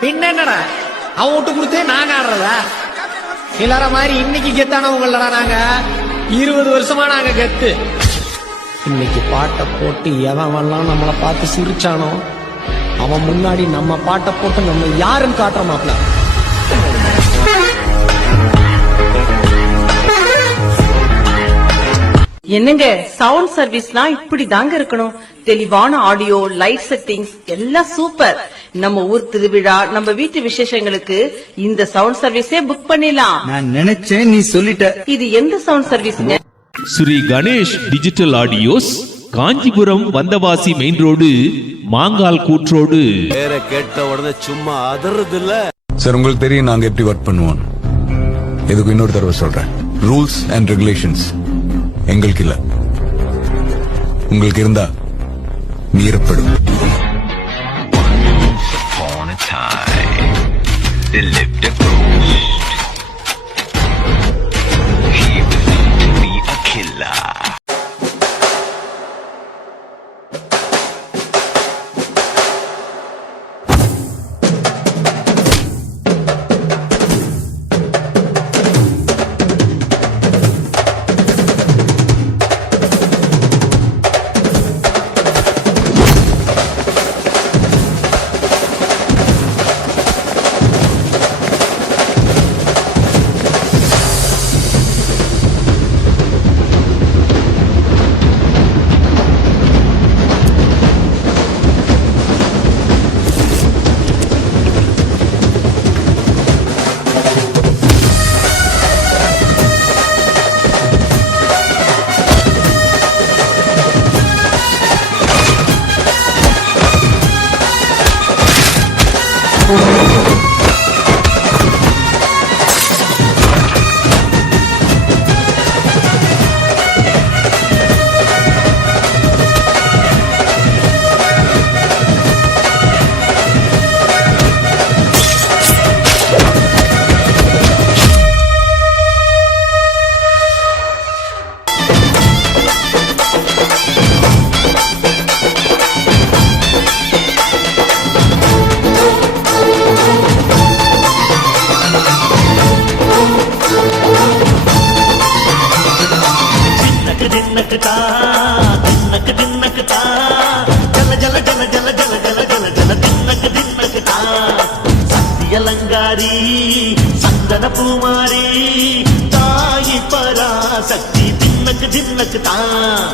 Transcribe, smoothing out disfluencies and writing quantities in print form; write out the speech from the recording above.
பின்ன என்னடா அவன் விட்டு கொடுத்தே நாங்க ஆடுறதா? எல்லார மாதிரி இன்னைக்கு கெத்தானவங்களடா நாங்க. 20 வருஷமா நாங்க கெத்து. இன்னைக்கு பாட்டை போட்டு எவன்லாம் நம்மளை பார்த்து சிரிச்சானோ அவன் முன்னாடி நம்ம பாட்டை போட்டு நம்ம யாருன்னு காட்டுற மாப்ள. என்னங்க சவுண்ட் சர்வீஸ்னா இப்படி தாங்க இருக்கணும். தெளிவான ஆடியோ, லைட் செட்டிங்ஸ் எல்லாம் சூப்பர். நம்ம ஊர் திருவிழா, நம்ம வீட்டு விசேஷங்களுக்கு இந்த சவுண்ட் சர்வீஸே புக் பண்ணிடலாம். நான் நினைச்சேன், நீ சொல்லிட்ட. இது எந்த சவுண்ட் சர்வீஸ்ங்க? Sri Ganesh digital audios, Kanchipuram Vandavasi main road, மாங்கால் கூற்றோடு. பேரை கேட்ட உடனே சும்மா அதறது இல்ல சார். உங்களுக்கு தெரியும் நாங்க எப்படி ஒர்க் பண்ணுவோம். எதுக்கு இன்னொரு தடவை சொல்றேன். ரூல்ஸ் அண்ட் ரெகுலேஷன்ஸ் எங்களுக்கு இல்ல, உங்களுக்கு இருந்தா மீறப்படும். சக்தியலங்காரி சந்தன பூமாரி தாயி பராசக்தி தின்னக்கு தின்னக்கு தான்.